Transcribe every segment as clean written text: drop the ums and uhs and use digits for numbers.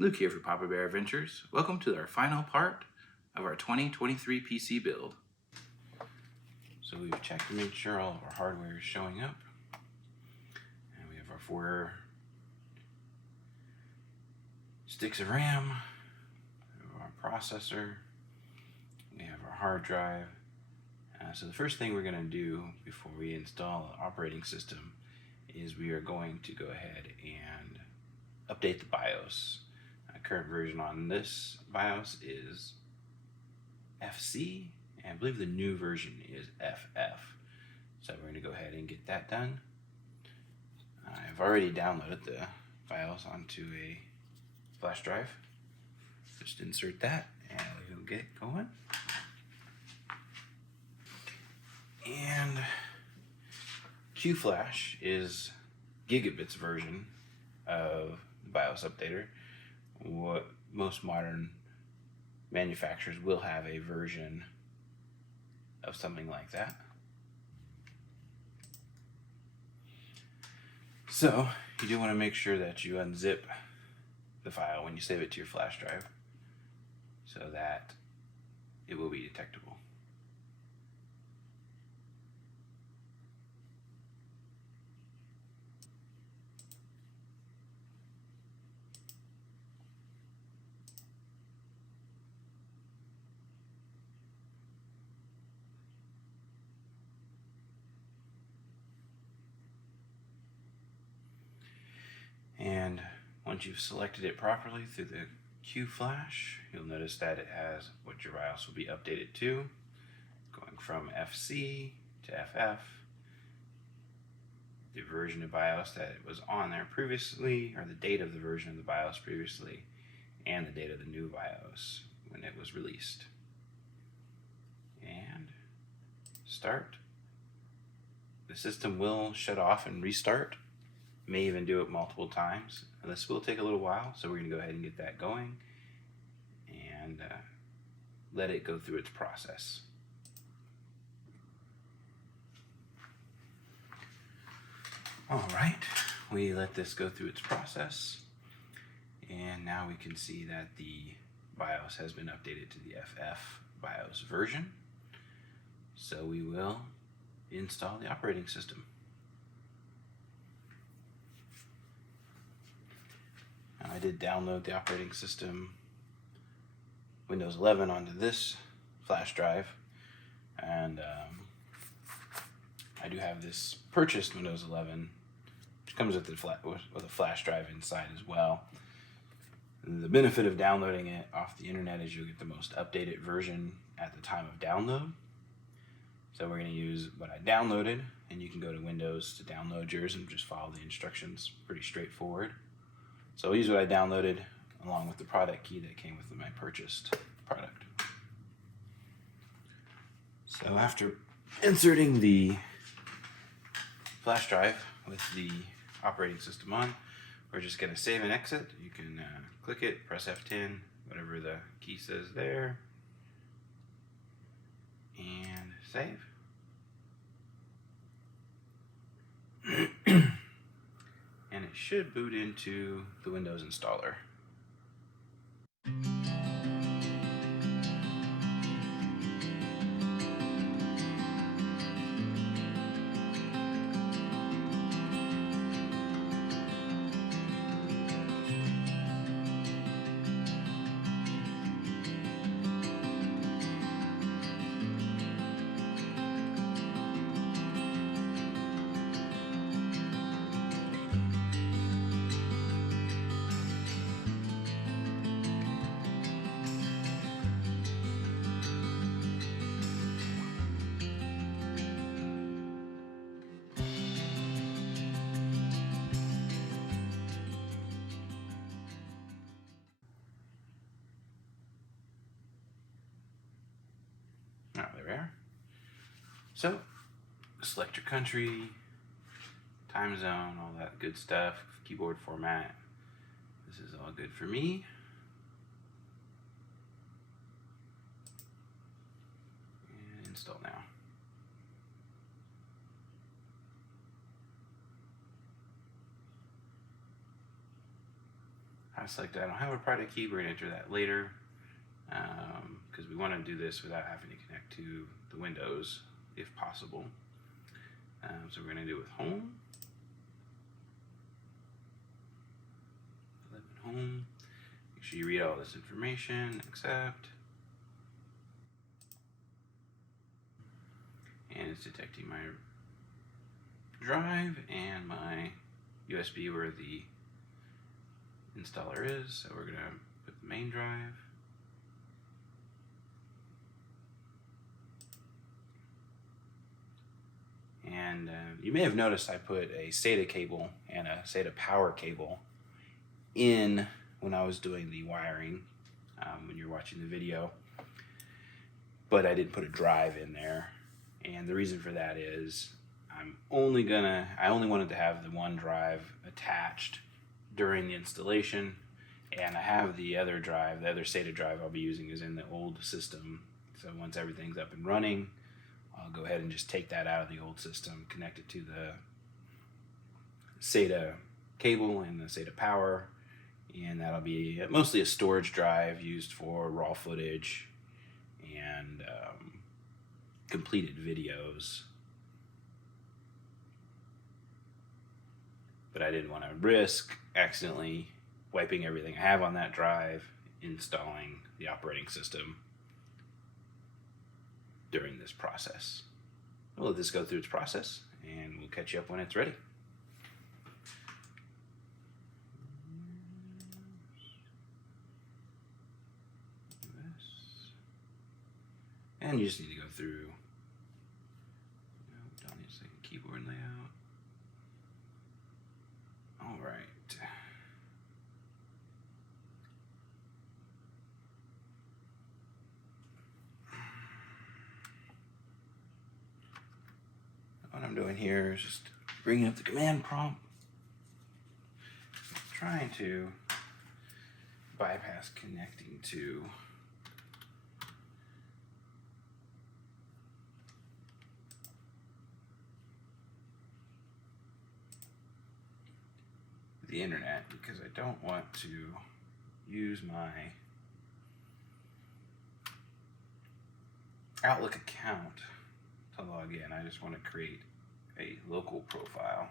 Luke here for Papa Bear Adventures. Welcome to our final part of our 2023 PC build. So we've checked to make sure all of our hardware is showing up. And we have our 4 sticks of RAM, our processor, we have our hard drive. So the first thing we're going to do before we install the operating system is we are going to go ahead and update the BIOS. Current version on this BIOS is FC, and I believe the new version is FF. So we're going to go ahead and get that done. I've already downloaded the BIOS onto a flash drive. Just insert that and we'll get going. And QFlash is Gigabyte's version of the BIOS updater. What most modern manufacturers will have a version of something like that. So you do want to make sure that you unzip the file when you save it to your flash drive so that it will be detectable. And once you've selected it properly through the QFlash, you'll notice that it has what your BIOS will be updated to, going from FC to FF, the version of BIOS that it was on there previously, or the date of the version of the BIOS previously, and the date of the new BIOS when it was released. And start. The system will shut off and restart. May even do it multiple times. And this will take a little while, so we're going to go ahead and get that going and let it go through its process. All right, we let this go through its process, and now we can see that the BIOS has been updated to the FF BIOS version. So we will install the operating system. I did download the operating system Windows 11 onto this flash drive, and I do have this purchased Windows 11, which comes with a flash drive inside as well. And the benefit of downloading it off the internet is you'll get the most updated version at the time of download. So we're going to use what I downloaded, and you can go to Windows to download yours and just follow the instructions. Pretty straightforward. So I'll use what I downloaded along with the product key that came with my purchased product. So after inserting the flash drive with the operating system on, we're just going to save and exit. You can click it, press F10, whatever the key says there, and save. And it should boot into the Windows installer. There we are. So, select your country, time zone, all that good stuff, keyboard format. This is all good for me. And install now. I selected I don't have a product key. We're going to enter that later because we want to do this without having to connect to the Windows if possible. So we're going to do it with home. 11 home. Make sure you read all this information, accept. And it's detecting my drive and my USB where the installer is. So we're going to put the main drive. And you may have noticed I put a SATA cable and a SATA power cable in when I was doing the wiring when you're watching the video, but I didn't put a drive in there. And the reason for that is I only wanted to have the one drive attached during the installation, and I have the other drive, the other SATA drive I'll be using is in the old system. So once everything's up and running, I'll go ahead and just take that out of the old system, connect it to the SATA cable and the SATA power, and that'll be mostly a storage drive used for raw footage and completed videos. But I didn't want to risk accidentally wiping everything I have on that drive, installing the operating system during this process. We'll let this go through its process and we'll catch you up when it's ready. And you just need to go through, don't need a second keyboard layout. All right. What I'm doing here is just bringing up the command prompt, trying to bypass connecting to the internet because I don't want to use my Outlook account to log in. I just want to create a local profile.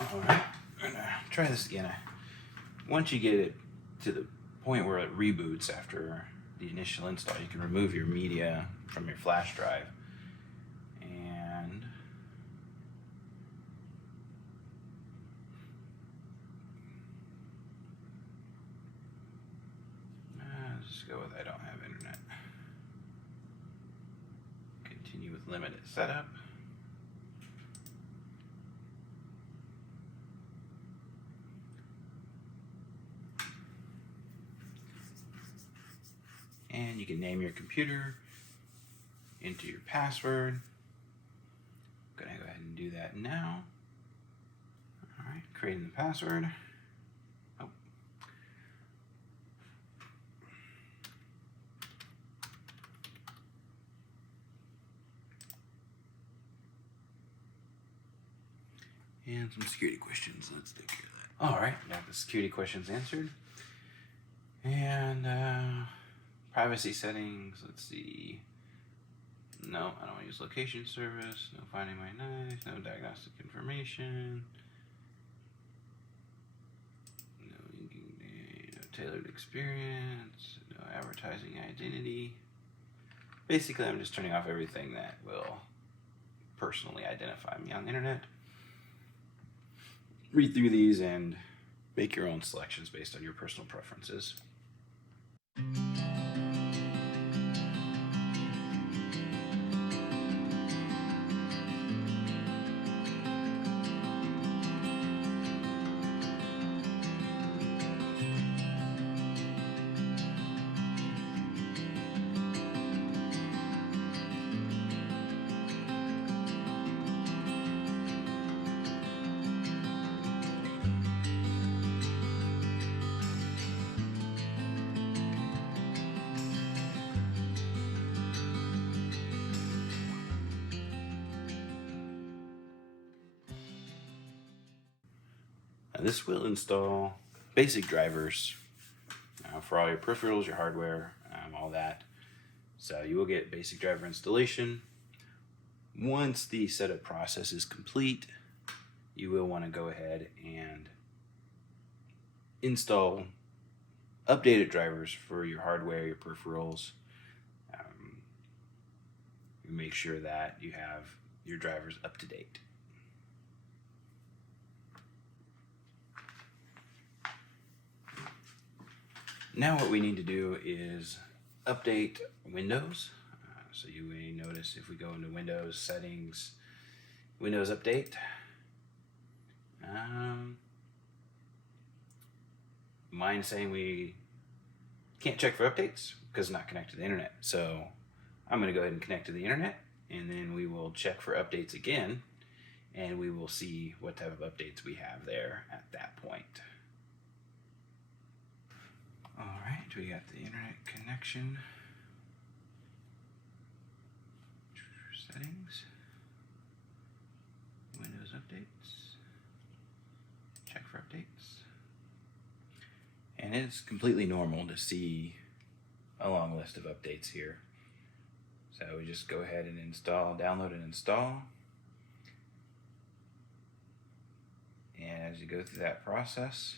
All right, I'm gonna try this again. Once you get it to the point where it reboots after the initial install, you can remove your media from your flash drive. And let's just go with I don't have internet. Continue with limited setup. And you can name your computer, enter your password. I'm gonna go ahead and do that now. All right, creating the password. Oh. And some security questions, let's take care of that. All right, got the security questions answered. And privacy settings, let's see. No, I don't want to use location service. No finding my knife. No diagnostic information. No tailored experience. No advertising identity. Basically, I'm just turning off everything that will personally identify me on the internet. Read through these and make your own selections based on your personal preferences. Now this will install basic drivers for all your peripherals, your hardware, all that. So you will get basic driver installation. Once the setup process is complete, you will want to go ahead and install updated drivers for your hardware, your peripherals. Make sure that you have your drivers up to date. Now what we need to do is update Windows. So you may notice if we go into Windows settings, Windows update, mine's saying we can't check for updates because it's not connected to the internet. So I'm going to go ahead and connect to the internet, and then we will check for updates again, and we will see what type of updates we have there at that point. All right, we got the internet connection. Settings, Windows updates, check for updates. And it's completely normal to see a long list of updates here. So we just go ahead and install, download and install. And as you go through that process,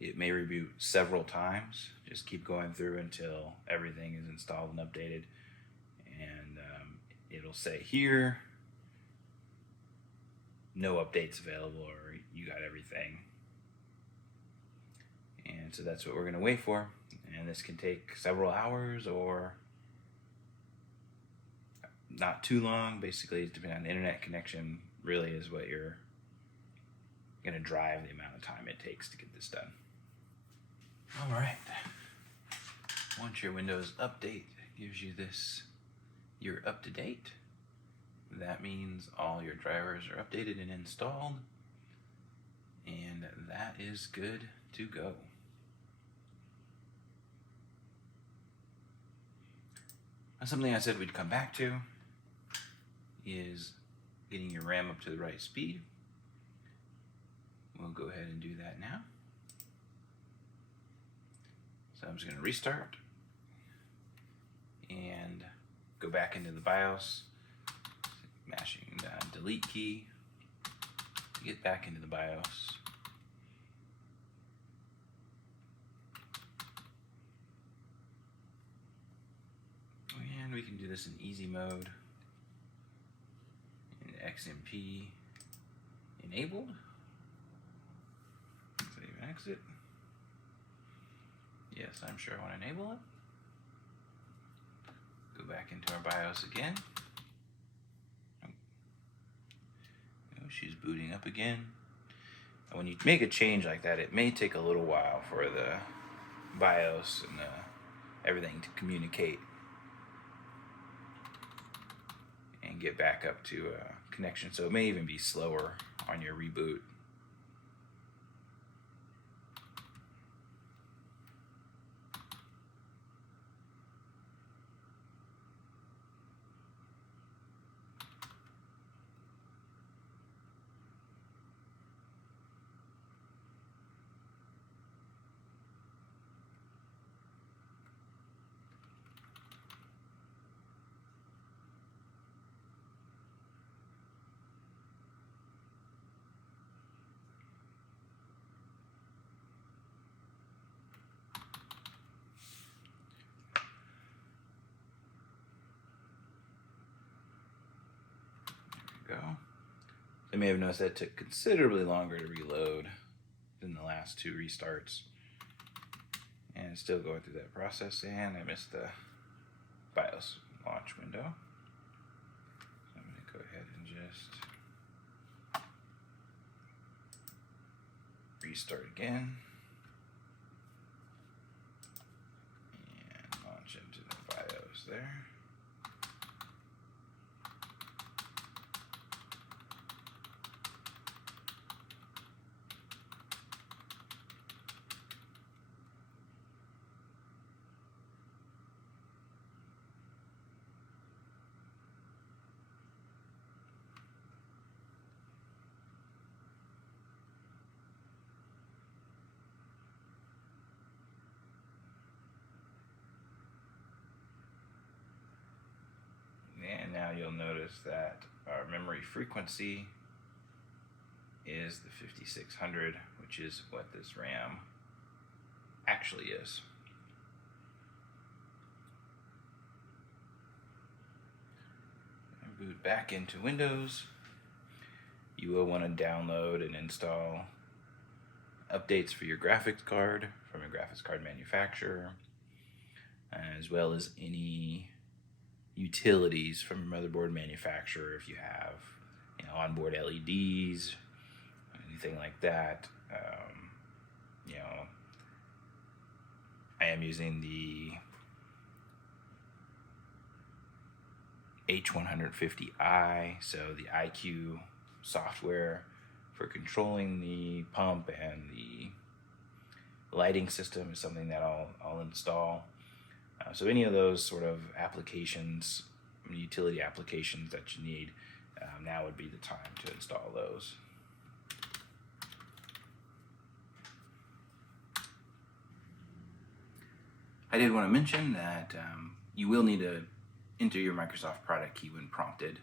it may reboot several times. Just keep going through until everything is installed and updated. And it'll say here, no updates available, or you got everything. And so that's what we're going to wait for. And this can take several hours or not too long. Basically, depending on the internet connection, really is what you're going to drive the amount of time it takes to get this done. All right. Once your Windows update gives you this, you're up to date. That means all your drivers are updated and installed, and that is good to go. Something I said we'd come back to is getting your RAM up to the right speed. We'll go ahead and do that now. So I'm just going to restart and go back into the BIOS, mashing the delete key to get back into the BIOS. And we can do this in easy mode. And XMP enabled. Save and exit. Yes, I'm sure I want to enable it. Go back into our BIOS again. Oh, she's booting up again. And when you make a change like that, it may take a little while for the BIOS and everything to communicate and get back up to a connection. So it may even be slower on your reboot. Go. You may have noticed that it took considerably longer to reload than the last two restarts. And it's still going through that process, and I missed the BIOS launch window. So I'm going to go ahead and just restart again. And launch into the BIOS there. And now you'll notice that our memory frequency is the 5600, which is what this RAM actually is. And boot back into Windows. You will want to download and install updates for your graphics card from a graphics card manufacturer, as well as any utilities from a motherboard manufacturer if you have, onboard LEDs, anything like that. I am using the H150i, so the iQ software for controlling the pump and the lighting system is something that I'll install. So any of those sort of applications, utility applications that you need, now would be the time to install those. I did want to mention that you will need to enter your Microsoft product key when prompted.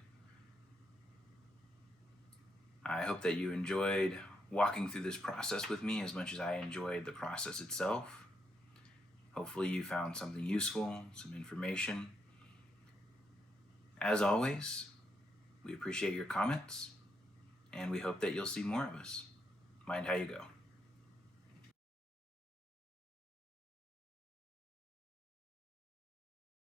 I hope that you enjoyed walking through this process with me as much as I enjoyed the process itself. Hopefully you found something useful, some information. As always, we appreciate your comments, and we hope that you'll see more of us. Mind how you go.